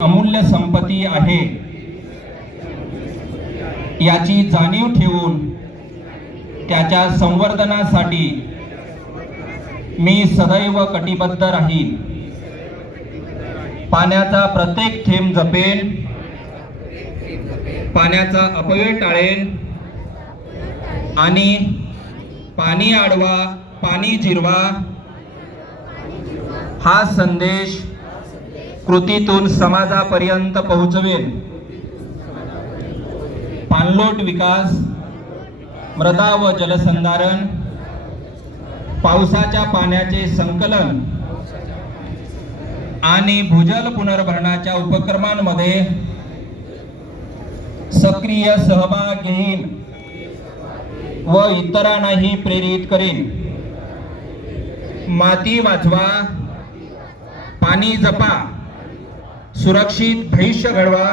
अमूल्य संपत्ती आहे याची जाणीव ठेवून त्याच्या संवर्धनासाठी मी सदैव कटिबद्ध राहीन। पाण्याचा प्रत्येक थेंब जपेन, पाण्याचा अपव्यय टाळेन आणि पाणी अडवा पाणी जिरवा हा संदेश कृतीतून समाजापर्यंत पोहोचवेन। पाणलोट विकास, मृदा व जलसंधारण, पावसाच्या पाण्याचे संकलन आणि भूजल पुनर्भरणाच्या उपक्रमांमध्ये सक्रिय सहभाग घेईन व इतरांनाही प्रेरित करेन। माती वाचवा, पाणी जपा, सुरक्षित भविष्य घडवा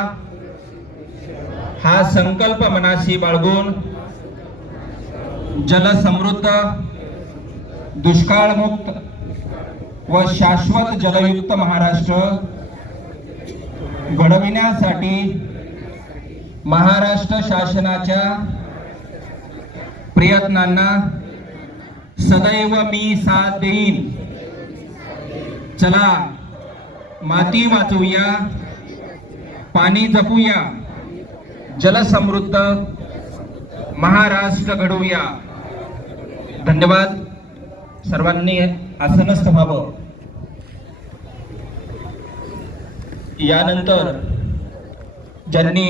हा संकल्प मनाशी बाळगून जलसमृद्ध, दुष्काळमुक्त व शाश्वत जलयुक्त महाराष्ट्र घडविण्यासाठी महाराष्ट्र शासनाच्या प्रयत्नांना सदैव मी साथ देईन। चला माती वाचवूया, पाणी जपूया, जलसमृद्ध महाराष्ट्र घडवूया। धन्यवाद। सर्वांनी आसनस्थ व्हावं। यानंतर ज्यांनी